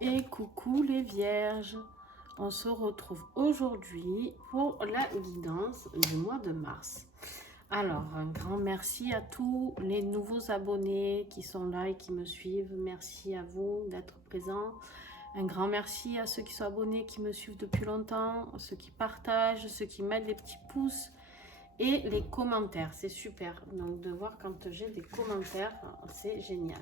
Et coucou les vierges, on se retrouve aujourd'hui pour la guidance du mois de mars. Alors, un grand merci à tous les nouveaux abonnés qui sont là et qui me suivent. Merci à vous d'être présents. Un grand merci à ceux qui sont abonnés, qui me suivent depuis longtemps, ceux qui partagent, ceux qui mettent des petits pouces et les commentaires. C'est super. Donc, de voir quand j'ai des commentaires, c'est génial.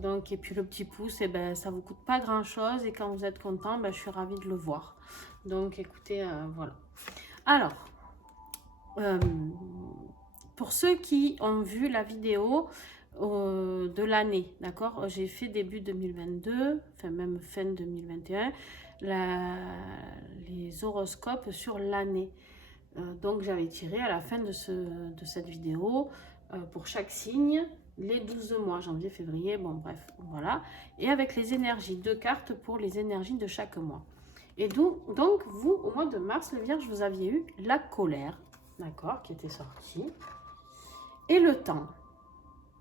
Donc, et puis le petit pouce, eh ben, ça ne vous coûte pas grand-chose. Et quand vous êtes content, ben, je suis ravie de le voir. Donc, écoutez, voilà. Alors, euh, pour ceux qui ont vu la vidéo de l'année, d'accord, j'ai fait début 2022, enfin même fin 2021, les horoscopes sur l'année. Donc, j'avais tiré à la fin de cette vidéo, pour chaque signe, les 12 mois, janvier, février, bon bref, voilà. Et avec les énergies, 2 cartes pour les énergies de chaque mois. Et donc vous, au mois de mars, le Vierge, vous aviez eu la colère, d'accord, qui était sortie. Et le temps.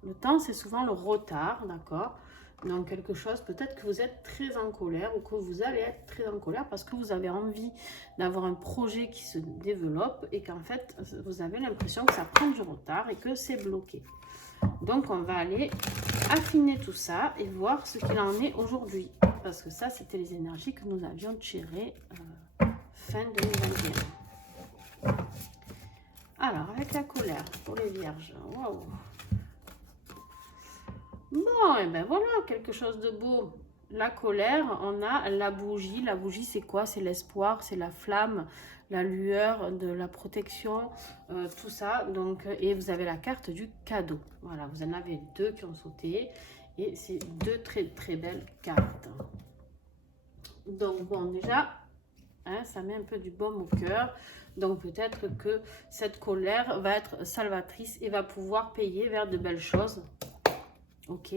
Le temps, c'est souvent le retard, d'accord. Donc quelque chose, peut-être que vous êtes très en colère ou que vous allez être très en colère parce que vous avez envie d'avoir un projet qui se développe et qu'en fait, vous avez l'impression que ça prend du retard et que c'est bloqué. Donc on va aller affiner tout ça et voir ce qu'il en est aujourd'hui. Parce que ça, c'était les énergies que nous avions tirées fin 2021. Alors, avec la colère pour les vierges, waouh. Bon, et ben voilà, quelque chose de beau. La colère, on a la bougie. La bougie, c'est quoi? C'est l'espoir, c'est la flamme, la lueur, de la protection, tout ça. Donc, et vous avez la carte du cadeau. Voilà, vous en avez deux qui ont sauté. Et c'est deux très très belles cartes. Donc, bon, déjà, hein, ça met un peu du baume au cœur. Donc, peut-être que cette colère va être salvatrice et va pouvoir payer vers de belles choses. Ok.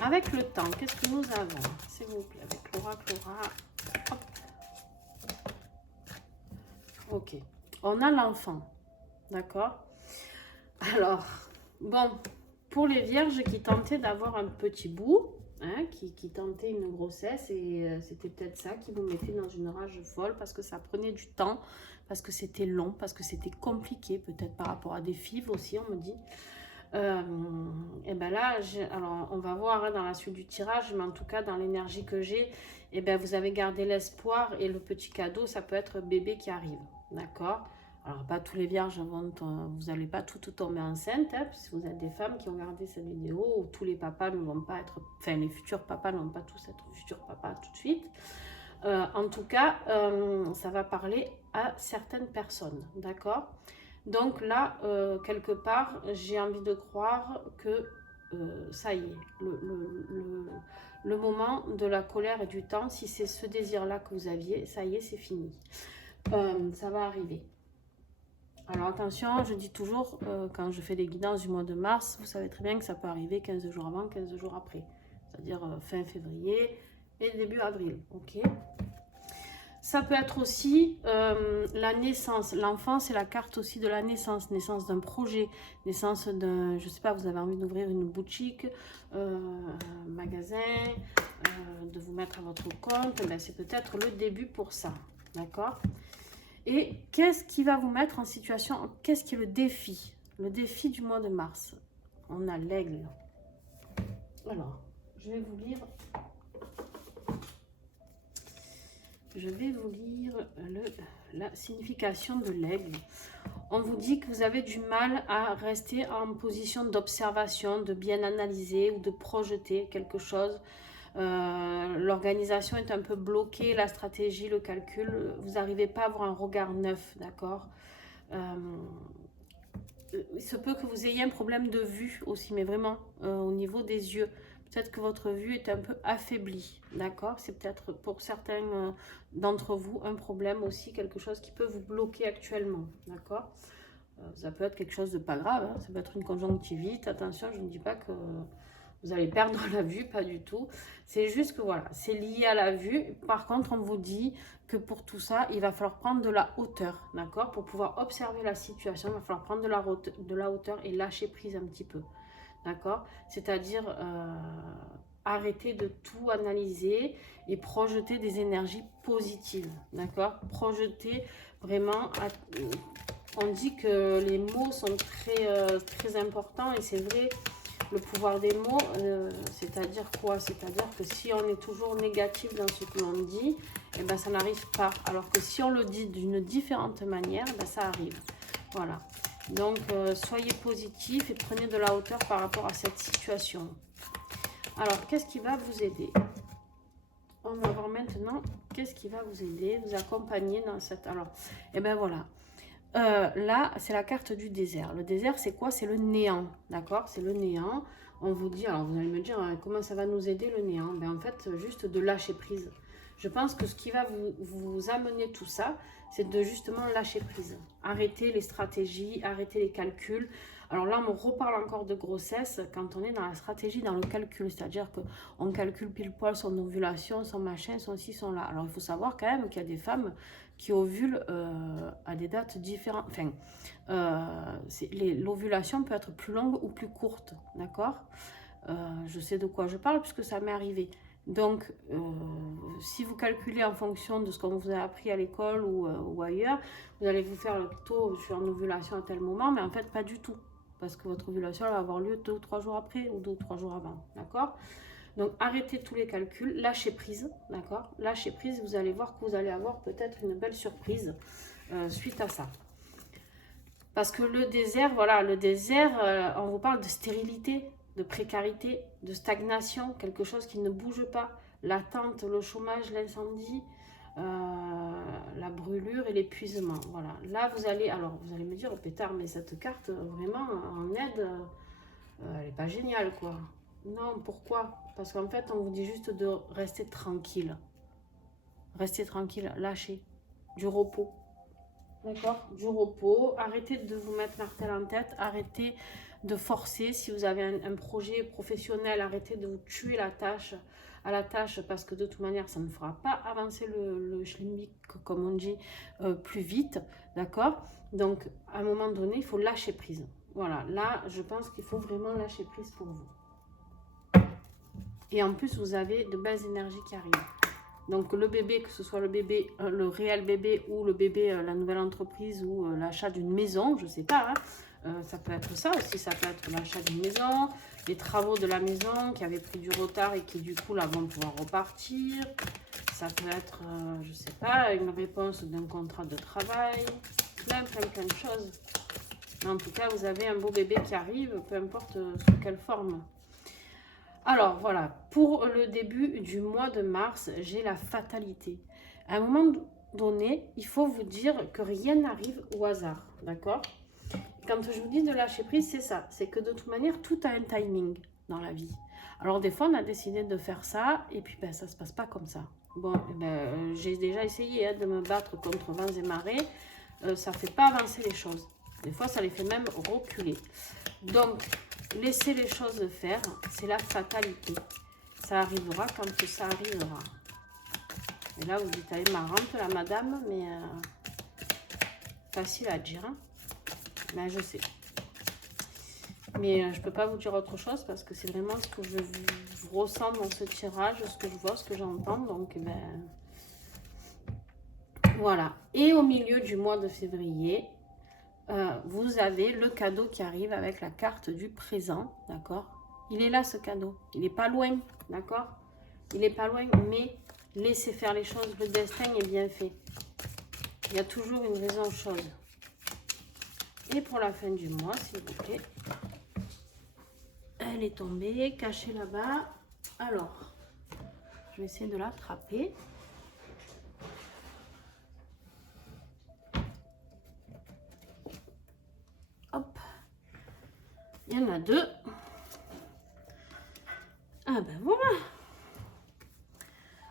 Avec le temps, qu'est-ce que nous avons, s'il vous plaît, avec l'oracle Aura. Hop. Ok. On a l'enfant. D'accord. Alors, bon, pour les vierges qui tentaient d'avoir un petit bout, hein, qui tentaient une grossesse, et c'était peut-être ça qui vous mettait dans une rage folle parce que ça prenait du temps, parce que c'était long, parce que c'était compliqué, peut-être par rapport à des fives aussi, on me dit. Et ben là, alors on va voir hein, dans la suite du tirage, mais en tout cas dans l'énergie que j'ai, et ben vous avez gardé l'espoir et le petit cadeau, ça peut être bébé qui arrive, d'accord. Alors pas tous les vierges vont, vous n'allez pas tout tomber enceinte, hein, si vous êtes des femmes qui ont regardé cette vidéo, ou tous les papas ne vont pas être, enfin les futurs papas ne vont pas tous être futurs papas tout de suite. En tout cas, ça va parler à certaines personnes, d'accord. Donc là, quelque part, j'ai envie de croire que ça y est, le moment de la colère et du temps, si c'est ce désir-là que vous aviez, ça y est, c'est fini. Ça va arriver. Alors attention, je dis toujours, quand je fais des guidances du mois de mars, vous savez très bien que ça peut arriver 15 jours avant, 15 jours après. C'est-à-dire fin février et début avril, ok. Ça peut être aussi la naissance. L'enfant, c'est la carte aussi de la naissance. Naissance d'un projet, naissance d'un, je sais pas, vous avez envie d'ouvrir une boutique, un magasin, de vous mettre à votre compte. Ben, c'est peut-être le début pour ça. D'accord? Et qu'est-ce qui va vous mettre en situation, qu'est-ce qui est le défi? Le défi du mois de mars. On a l'aigle. Alors, je vais vous lire. Je vais vous lire la signification de l'aigle. On vous dit que vous avez du mal à rester en position d'observation, de bien analyser ou de projeter quelque chose. L'organisation est un peu bloquée, la stratégie, le calcul, vous n'arrivez pas à avoir un regard neuf, d'accord. Il se peut que vous ayez un problème de vue aussi, mais vraiment au niveau des yeux. Peut-être que votre vue est un peu affaiblie, d'accord. C'est peut-être pour certains d'entre vous un problème aussi, quelque chose qui peut vous bloquer actuellement, d'accord. Ça peut être quelque chose de pas grave, hein. Ça peut être une conjonctivite, attention, je ne dis pas que vous allez perdre la vue, pas du tout. C'est juste que voilà, c'est lié à la vue. Par contre, on vous dit que pour tout ça, il va falloir prendre de la hauteur, d'accord? Pour pouvoir observer la situation, il va falloir prendre de la hauteur et lâcher prise un petit peu, d'accord? C'est-à-dire arrêter de tout analyser et projeter des énergies positives, d'accord? Projeter vraiment, on dit que les mots sont très importants et c'est vrai, le pouvoir des mots, c'est-à-dire quoi? C'est-à-dire que si on est toujours négatif dans ce que l'on dit, eh ben, ça n'arrive pas. Alors que si on le dit d'une différente manière, eh ben, ça arrive. Voilà. Donc, soyez positif et prenez de la hauteur par rapport à cette situation. Alors, qu'est-ce qui va vous aider? On va voir maintenant qu'est-ce qui va vous aider, vous accompagner dans cette... Alors, et ben voilà. Là, c'est la carte du désert. Le désert, c'est quoi? C'est le néant, d'accord? C'est le néant. On vous dit, alors vous allez me dire, comment ça va nous aider le néant? Ben, en fait, juste de lâcher prise. Je pense que ce qui va vous amener tout ça, c'est de justement lâcher prise. Arrêter les stratégies, arrêter les calculs. Alors là, on reparle encore de grossesse quand on est dans la stratégie, dans le calcul. C'est-à-dire qu'on calcule pile poil son ovulation, son machin, son ci, son là. Alors il faut savoir quand même qu'il y a des femmes qui ovulent à des dates différentes. Enfin, l'ovulation peut être plus longue ou plus courte, d'accord? Je sais de quoi je parle puisque ça m'est arrivé. Donc, si vous calculez en fonction de ce qu'on vous a appris à l'école ou ailleurs, vous allez vous faire le taux, je suis en ovulation à tel moment, mais en fait, pas du tout. Parce que votre ovulation elle va avoir lieu 2 ou 3 jours après ou 2 ou 3 jours avant, d'accord? Donc, arrêtez tous les calculs, lâchez prise, d'accord? Lâchez prise, vous allez voir que vous allez avoir peut-être une belle surprise suite à ça. Parce que le désert, voilà, le désert, on vous parle de stérilité, de précarité, de stagnation, quelque chose qui ne bouge pas, l'attente, le chômage, l'incendie, la brûlure et l'épuisement. Voilà. Là, vous allez me dire, oh, pétard, mais cette carte, vraiment, en aide, elle n'est pas géniale, quoi. Non, pourquoi? Parce qu'en fait, on vous dit juste de rester tranquille. Restez tranquille, lâchez, du repos. D'accord? Du repos. Arrêtez de vous mettre martel en tête. Arrêtez de forcer. Si vous avez un projet professionnel, arrêtez de vous tuer à la tâche parce que de toute manière, ça ne fera pas avancer le schlimmick, comme on dit, plus vite. D'accord? Donc, à un moment donné, il faut lâcher prise. Voilà. Là, je pense qu'il faut vraiment lâcher prise pour vous. Et en plus, vous avez de belles énergies qui arrivent. Donc le bébé, que ce soit le bébé, le réel bébé ou le bébé, la nouvelle entreprise ou l'achat d'une maison, je ne sais pas, hein, ça peut être ça aussi, ça peut être l'achat d'une maison, les travaux de la maison qui avaient pris du retard et qui du coup là vont pouvoir repartir. Ça peut être, je ne sais pas, une réponse d'un contrat de travail, plein de choses. Mais en tout cas, vous avez un beau bébé qui arrive, peu importe sous quelle forme. Alors voilà, pour le début du mois de mars, j'ai la fatalité. À un moment donné, il faut vous dire que rien n'arrive au hasard, d'accord? Quand je vous dis de lâcher prise, c'est ça. C'est que de toute manière, tout a un timing dans la vie. Alors des fois, on a décidé de faire ça et puis ben, ça ne se passe pas comme ça. Bon, ben, j'ai déjà essayé de me battre contre vents et marées. Ça ne fait pas avancer les choses. Des fois, ça les fait même reculer. Donc, laissez les choses faire, c'est la fatalité. Ça arrivera quand ça arrivera. Et là, vous dites, elle est marrante, la madame, mais facile à dire. Hein. Ben, je sais. Mais je ne peux pas vous dire autre chose parce que c'est vraiment ce que je ressens dans ce tirage, ce que je vois, ce que j'entends. Donc, ben, voilà. Et au milieu du mois de février, vous avez le cadeau qui arrive avec la carte du présent, d'accord? Il est là, ce cadeau. Il n'est pas loin, d'accord? Il n'est pas loin, mais laissez faire les choses. Le destin est bien fait. Il y a toujours une raison aux choses. Et pour la fin du mois, s'il vous plaît. Elle est tombée, cachée là-bas. Alors, je vais essayer de l'attraper. Hop. Il y en a deux. Ah ben voilà.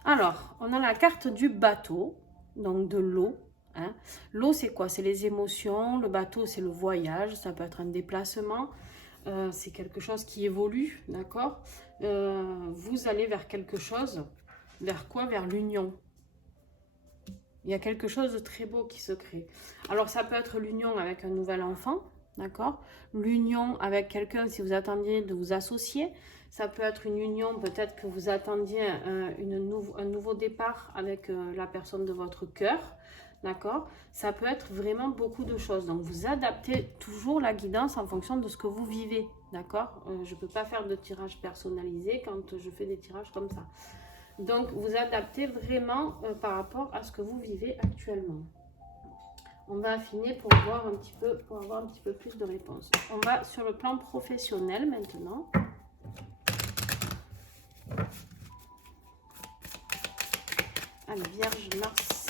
Alors, on a la carte du bateau, donc de l'eau. Hein. L'eau, c'est quoi? C'est les émotions. Le bateau, c'est le voyage. Ça peut être un déplacement. c'est quelque chose qui évolue, d'accord? Vous allez vers quelque chose, vers quoi? Vers l'union. Il y a quelque chose de très beau qui se crée. Alors, ça peut être l'union avec un nouvel enfant, d'accord? L'union avec quelqu'un si vous attendiez de vous associer. Ça peut être une union, peut-être que vous attendiez un nouveau départ avec la personne de votre cœur, d'accord? Ça peut être vraiment beaucoup de choses. Donc, vous adaptez toujours la guidance en fonction de ce que vous vivez, d'accord? Je ne peux pas faire de tirage personnalisé quand je fais des tirages comme ça. Donc, vous adaptez vraiment par rapport à ce que vous vivez actuellement. On va affiner pour voir un petit peu, pour avoir un petit peu plus de réponses. On va sur le plan professionnel maintenant. Allez, Vierge, mars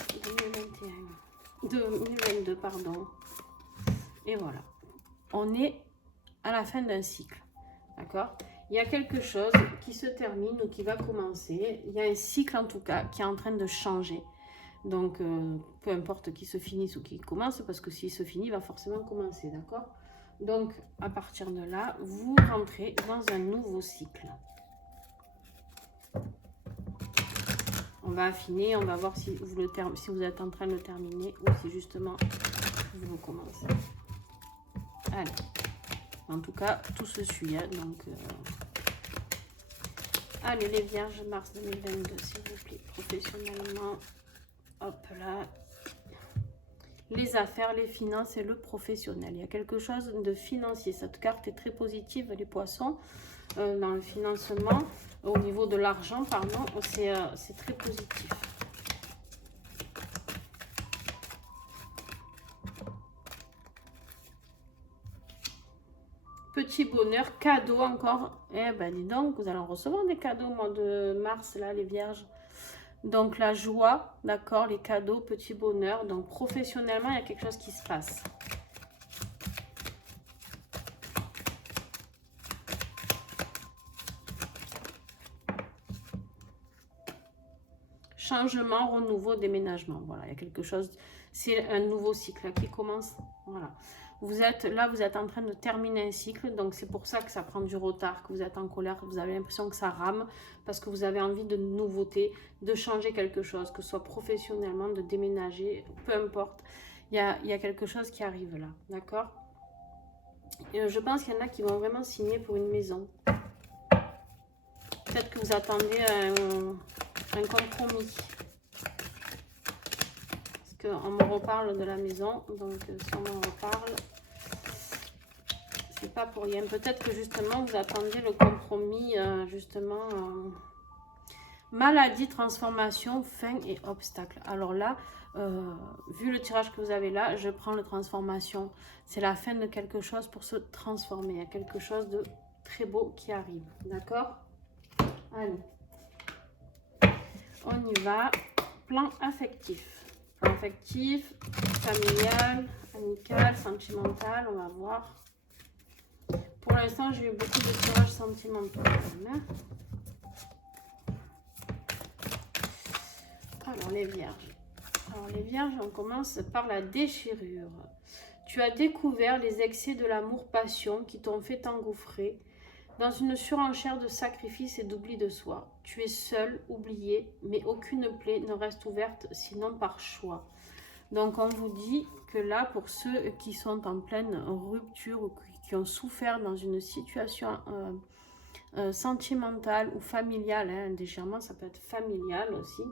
2022, pardon. Et voilà. On est à la fin d'un cycle. D'accord? Il y a quelque chose qui se termine ou qui va commencer. Il y a un cycle en tout cas qui est en train de changer. Donc, peu importe qui se finisse ou qui commence, parce que s'il se finit, il va forcément commencer, d'accord? Donc, à partir de là, vous rentrez dans un nouveau cycle. On va affiner, on va voir si vous êtes en train de le terminer ou si justement vous recommencez. Allez. En tout cas, tout se suit, hein, donc... Allez, les Vierges, mars 2022, s'il vous plaît, professionnellement. Hop là. Les affaires, les finances et le professionnel. Il y a quelque chose de financier. Cette carte est très positive, les poissons. Dans le financement, au niveau de l'argent, pardon, c'est très positif. Petit bonheur, cadeau encore. Eh ben, dis donc, vous allez en recevoir des cadeaux au mois de mars, là, les Vierges. Donc, la joie, d'accord, les cadeaux, petit bonheur. Donc, professionnellement, il y a quelque chose qui se passe. Changement, renouveau, déménagement. Voilà, il y a quelque chose. C'est un nouveau cycle qui commence. Voilà. Vous êtes là, vous êtes en train de terminer un cycle, donc c'est pour ça que ça prend du retard, que vous êtes en colère, que vous avez l'impression que ça rame, parce que vous avez envie de nouveautés, de changer quelque chose, que ce soit professionnellement, de déménager, peu importe. Il y a quelque chose qui arrive là, d'accord? Je pense qu'il y en a qui vont vraiment signer pour une maison. Peut-être que vous attendez un compromis. On me reparle de la maison, donc si on me reparle, c'est pas pour rien. Peut-être que justement vous attendiez le compromis, justement, maladie, transformation, fin et obstacle. Alors là, vu le tirage que vous avez là, je prends le transformation. C'est la fin de quelque chose pour se transformer. Il y a quelque chose de très beau qui arrive, d'accord? Allez, on y va. Plan affectif. Affectif, familial, amical, sentimental, on va voir. Pour l'instant, j'ai eu beaucoup de tirages sentimentaux. Alors, les Vierges. Alors, les Vierges, on commence par la déchirure. Tu as découvert les excès de l'amour-passion qui t'ont fait t'engouffrer dans une surenchère de sacrifices et d'oubli de soi. Tu es seul, oublié, mais aucune plaie ne reste ouverte sinon par choix. Donc, on vous dit que là, pour ceux qui sont en pleine rupture ou qui ont souffert dans une situation sentimentale ou familiale, hein, un déchirement, ça peut être familial aussi,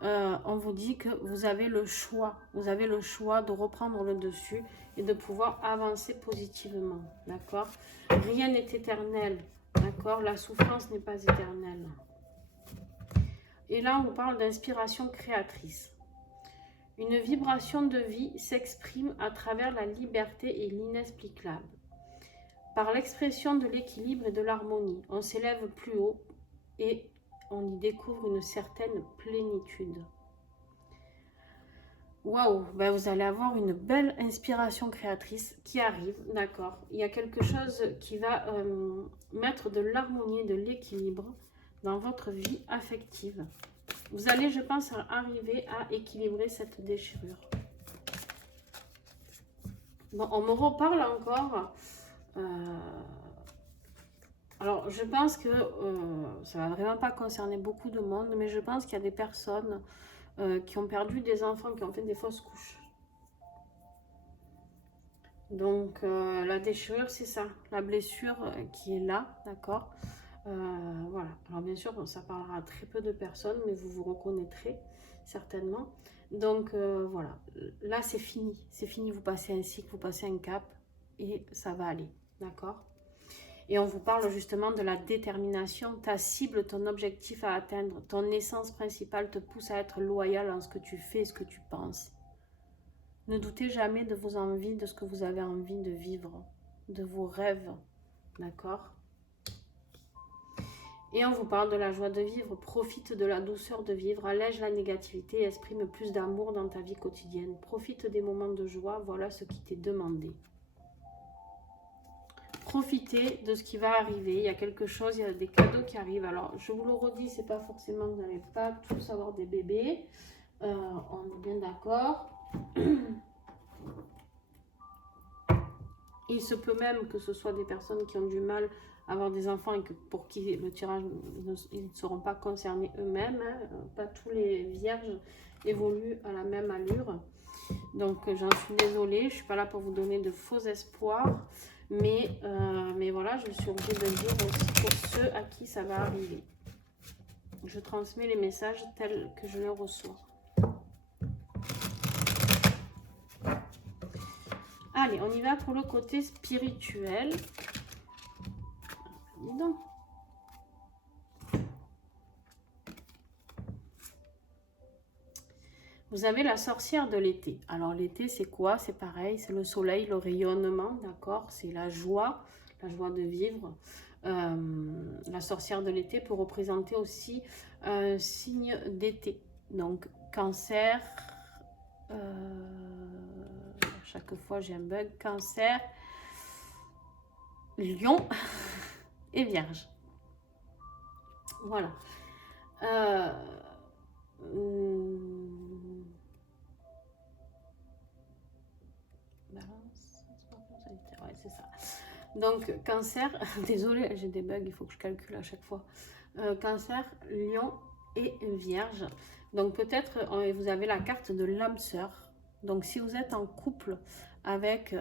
on vous dit que vous avez le choix. Vous avez le choix de reprendre le dessus et de pouvoir avancer positivement, d'accord? Rien n'est éternel, d'accord? La souffrance n'est pas éternelle. Et là, on vous parle d'inspiration créatrice. Une vibration de vie s'exprime à travers la liberté et l'inexplicable. Par l'expression de l'équilibre et de l'harmonie, on s'élève plus haut et on y découvre une certaine plénitude. Waouh, ben vous allez avoir une belle inspiration créatrice qui arrive, d'accord. Il y a quelque chose qui va mettre de l'harmonie et de l'équilibre dans votre vie affective. Vous allez, je pense, arriver à équilibrer cette déchirure. Bon, on me reparle encore Alors, je pense que ça va vraiment pas concerner beaucoup de monde, mais je pense qu'il y a des personnes qui ont perdu des enfants, qui ont fait des fausses couches. Donc, la déchirure, c'est ça, la blessure qui est là, d'accord. Voilà. Alors, bien sûr, ça parlera à très peu de personnes, mais vous vous reconnaîtrez certainement. Donc, voilà. Là, c'est fini. C'est fini. Vous passez un cycle, vous passez un cap et ça va aller, d'accord. Et on vous parle justement de la détermination, ta cible, ton objectif à atteindre, ton essence principale te pousse à être loyal en ce que tu fais et ce que tu penses. Ne doutez jamais de vos envies, de ce que vous avez envie de vivre, de vos rêves, d'accord? Et on vous parle de la joie de vivre, profite de la douceur de vivre, allège la négativité et exprime plus d'amour dans ta vie quotidienne. Profite des moments de joie, voilà ce qui t'est demandé. Profitez de ce qui va arriver, il y a quelque chose, il y a des cadeaux qui arrivent. Alors, je vous le redis, c'est pas forcément que vous n'allez pas tous avoir des bébés, on est bien d'accord. Il se peut même que ce soit des personnes qui ont du mal à avoir des enfants et que pour qui le tirage, ils ne seront pas concernés eux-mêmes. Hein. Pas tous les vierges évoluent à la même allure. Donc, j'en suis désolée, je ne suis pas là pour vous donner de faux espoirs. Mais voilà, je suis obligée de le dire aussi pour ceux à qui ça va arriver. Je transmets les messages tels que je les reçois. Allez, on y va pour le côté spirituel. Dis donc. Vous avez la sorcière de l'été. Alors l'été, c'est quoi? C'est pareil, c'est le soleil, le rayonnement, d'accord? C'est la joie de vivre. La sorcière de l'été peut représenter aussi un signe d'été. Donc cancer, à chaque fois j'ai un bug, cancer, lion et vierge. Voilà. Ouais, c'est ça. Donc, cancer, désolé, j'ai des bugs, il faut que je calcule à chaque fois. Cancer, lion et vierge. Donc, peut-être vous avez la carte de l'âme sœur. Donc, si vous êtes en couple avec,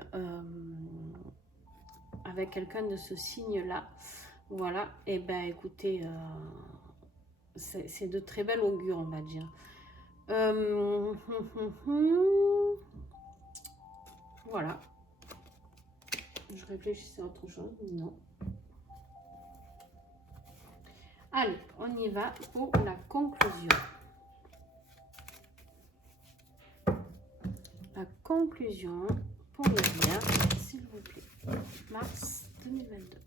avec quelqu'un de ce signe-là, voilà, et ben écoutez, c'est de très bel augure, on va dire. Voilà. Je réfléchissais à autre chose, non. Allez, on y va pour la conclusion. La conclusion pour le vierge, s'il vous plaît. Mars 2022.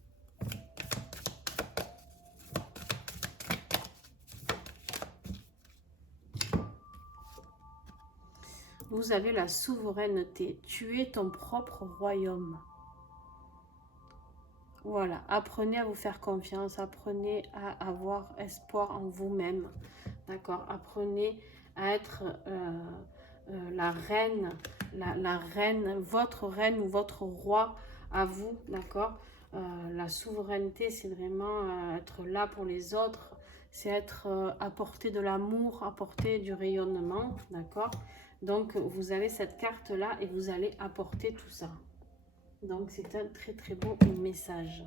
Vous avez la souveraineté. Tu es ton propre royaume. Voilà, apprenez à vous faire confiance, apprenez à avoir espoir en vous-même, d'accord? Apprenez à être la reine, la reine, votre reine ou votre roi à vous, d'accord? La souveraineté, c'est vraiment être là pour les autres, c'est être apporter de l'amour, apporter du rayonnement, d'accord? Donc, vous avez cette carte-là et vous allez apporter tout ça. Donc, c'est un très très beau message.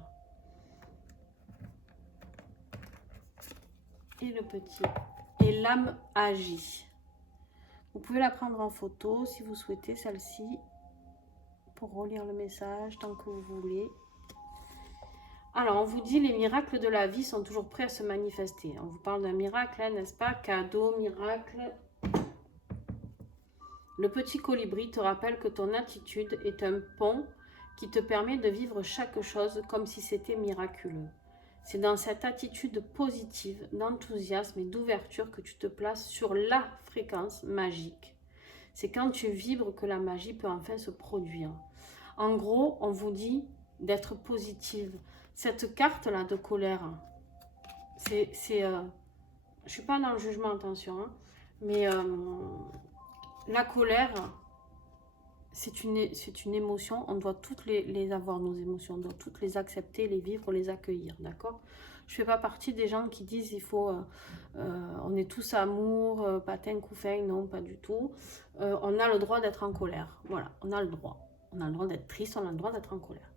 Et le petit. Et l'âme agit. Vous pouvez la prendre en photo si vous souhaitez, celle-ci, pour relire le message tant que vous voulez. Alors, on vous dit les miracles de la vie sont toujours prêts à se manifester. On vous parle d'un miracle, hein, n'est-ce pas? Cadeau, miracle. Le petit colibri te rappelle que ton attitude est un pont qui te permet de vivre chaque chose comme si c'était miraculeux. C'est dans cette attitude positive, d'enthousiasme et d'ouverture que tu te places sur la fréquence magique. C'est quand tu vibres que la magie peut enfin se produire. En gros, on vous dit d'être positive. Cette carte-là de colère, je ne suis pas dans le jugement, attention, hein, mais la colère, c'est une émotion, on doit toutes les avoir, nos émotions, on doit toutes les accepter, les vivre, les accueillir, d'accord? Je ne fais pas partie des gens qui disent il faut, on est tous amour, patin, couffin, non, pas du tout. On a le droit d'être en colère, voilà, on a le droit. On a le droit d'être triste, on a le droit d'être en colère.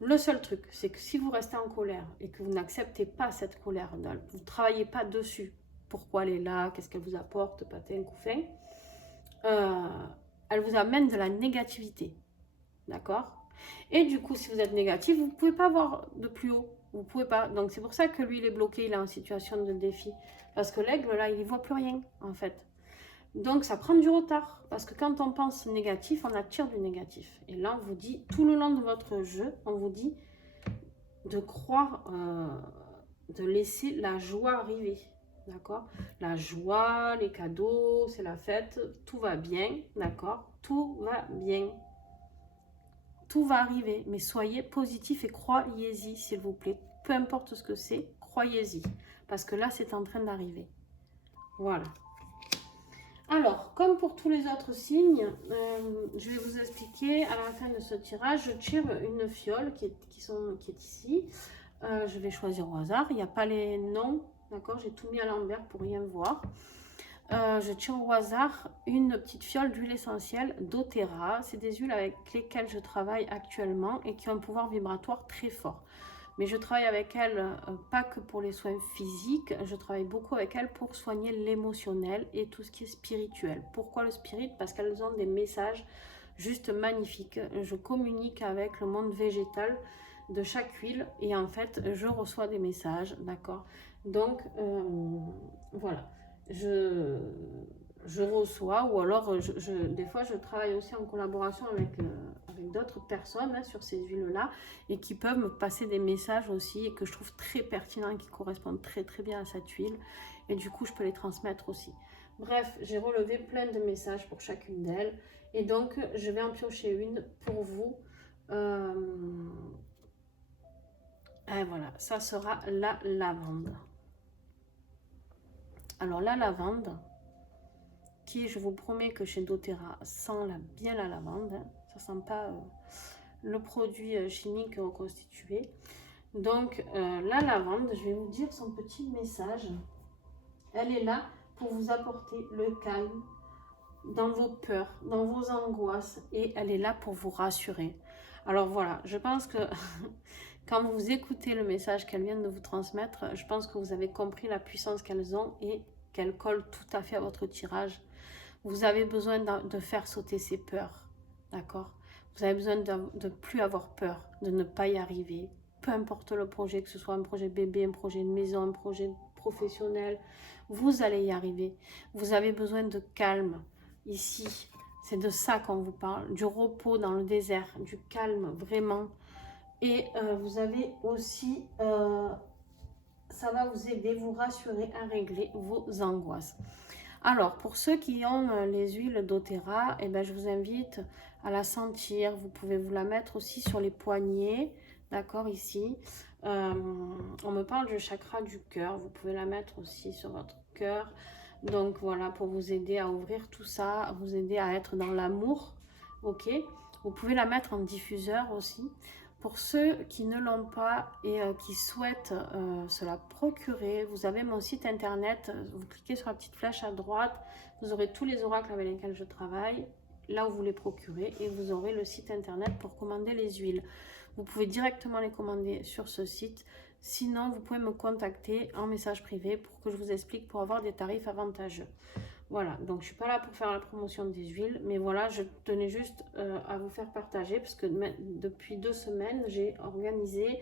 Le seul truc, c'est que si vous restez en colère et que vous n'acceptez pas cette colère, vous ne travaillez pas dessus, pourquoi elle est là, qu'est-ce qu'elle vous apporte, patin, couffin, elle vous amène de la négativité, d'accord? Et du coup, si vous êtes négatif, vous ne pouvez pas voir de plus haut, vous pouvez pas. Donc c'est pour ça que lui, il est bloqué, il est en situation de défi, parce que l'aigle, là, il n'y voit plus rien, en fait. Donc ça prend du retard, parce que quand on pense négatif, on attire du négatif. Et là, on vous dit, tout le long de votre jeu, on vous dit de croire, de laisser la joie arriver. D'accord? La joie, les cadeaux, c'est la fête, tout va bien, d'accord? Tout va bien. Tout va arriver, mais soyez positif et croyez-y, s'il vous plaît. Peu importe ce que c'est, croyez-y. Parce que là, c'est en train d'arriver. Voilà. Alors, comme pour tous les autres signes, je vais vous expliquer à la fin de ce tirage. Je tire une fiole qui est ici. Je vais choisir au hasard. Il n'y a pas les noms. D'accord, j'ai tout mis à l'envers pour rien voir. Je tire au hasard une petite fiole d'huile essentielle d'Otera. C'est des huiles avec lesquelles je travaille actuellement et qui ont un pouvoir vibratoire très fort. Mais je travaille avec elles pas que pour les soins physiques, je travaille beaucoup avec elles pour soigner l'émotionnel et tout ce qui est spirituel. Pourquoi le spirit? Parce qu'elles ont des messages juste magnifiques. Je communique avec le monde végétal de chaque huile et en fait je reçois des messages, d'accord? Donc voilà, je reçois, ou alors des fois je travaille aussi en collaboration avec d'autres personnes hein, sur ces huiles là et qui peuvent me passer des messages aussi et que je trouve très pertinents, qui correspondent très très bien à cette huile, et du coup je peux les transmettre aussi. Bref, j'ai relevé plein de messages pour chacune d'elles et donc je vais en piocher une pour vous. Et voilà, ça sera la lavande. Alors la lavande, qui je vous promets que chez doTERRA sent bien la lavande, hein. Ça sent pas le produit chimique reconstitué. Donc la lavande, je vais vous dire son petit message. Elle est là pour vous apporter le calme dans vos peurs, dans vos angoisses, et elle est là pour vous rassurer. Alors voilà, je pense que quand vous écoutez le message qu'elle vient de vous transmettre, je pense que vous avez compris la puissance qu'elles ont et qu'elles collent tout à fait à votre tirage. Vous avez besoin de faire sauter ces peurs, d'accord? Vous avez besoin de ne plus avoir peur, de ne pas y arriver. Peu importe le projet, que ce soit un projet bébé, un projet de maison, un projet professionnel, vous allez y arriver. Vous avez besoin de calme. Ici, c'est de ça qu'on vous parle, du repos dans le désert, du calme vraiment. Et vous avez aussi, ça va vous aider, vous rassurer à régler vos angoisses. Alors, pour ceux qui ont les huiles doTERRA, eh ben, je vous invite à la sentir. Vous pouvez vous la mettre aussi sur les poignets, d'accord, ici. On me parle du chakra du cœur. Vous pouvez la mettre aussi sur votre cœur. Donc, voilà, pour vous aider à ouvrir tout ça, à vous aider à être dans l'amour, ok. Vous pouvez la mettre en diffuseur aussi. Pour ceux qui ne l'ont pas et qui souhaitent se la procurer, vous avez mon site internet, vous cliquez sur la petite flèche à droite, vous aurez tous les oracles avec lesquels je travaille, là où vous les procurez, et vous aurez le site internet pour commander les huiles. Vous pouvez directement les commander sur ce site, sinon vous pouvez me contacter en message privé pour que je vous explique pour avoir des tarifs avantageux. Voilà, donc je suis pas là pour faire la promotion des huiles, mais voilà, je tenais juste à vous faire partager, parce que depuis 2 semaines, j'ai organisé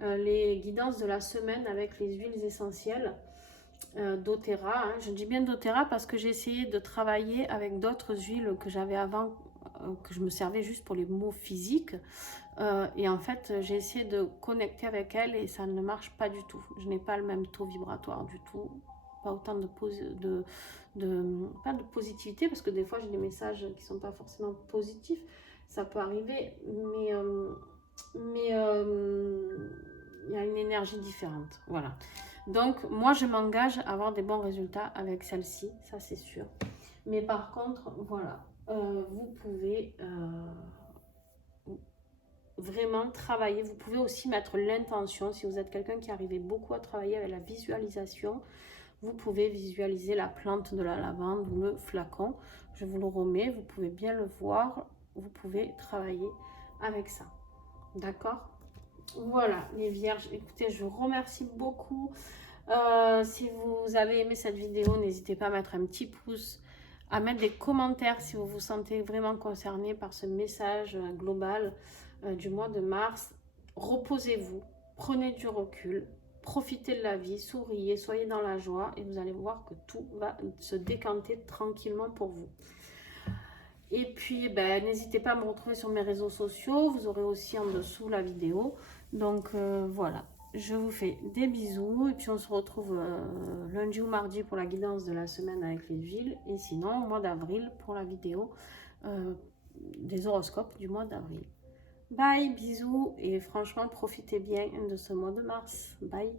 les guidances de la semaine avec les huiles essentielles doTERRA. Hein. Je dis bien doTERRA parce que j'ai essayé de travailler avec d'autres huiles que j'avais avant, que je me servais juste pour les maux physiques. Et en fait, j'ai essayé de connecter avec elles et ça ne marche pas du tout. Je n'ai pas le même taux vibratoire du tout. Pas autant pas de positivité, parce que des fois j'ai des messages qui ne sont pas forcément positifs, ça peut arriver, mais il y a une énergie différente, voilà. Donc moi je m'engage à avoir des bons résultats avec celle-ci, ça c'est sûr. Mais par contre, voilà, vous pouvez vraiment travailler. Vous pouvez aussi mettre l'intention. Si vous êtes quelqu'un qui arrivait beaucoup à travailler avec la visualisation, vous pouvez visualiser la plante de la lavande ou le flacon. Je vous le remets, vous pouvez bien le voir. Vous pouvez travailler avec ça. D'accord? Voilà, les vierges. Écoutez, je vous remercie beaucoup. Si vous avez aimé cette vidéo, n'hésitez pas à mettre un petit pouce, à mettre des commentaires si vous vous sentez vraiment concerné par ce message global du mois de mars. Reposez-vous, prenez du recul, profitez de la vie, souriez, soyez dans la joie et vous allez voir que tout va se décanter tranquillement pour vous. Et puis, ben, n'hésitez pas à me retrouver sur mes réseaux sociaux. Vous aurez aussi en dessous la vidéo. Donc, voilà. Je vous fais des bisous. Et puis, on se retrouve lundi ou mardi pour la guidance de la semaine avec les huiles. Et sinon, au mois d'avril pour la vidéo des horoscopes du mois d'avril. Bye, bisous. Et franchement, profitez bien de ce mois de mars. Bye.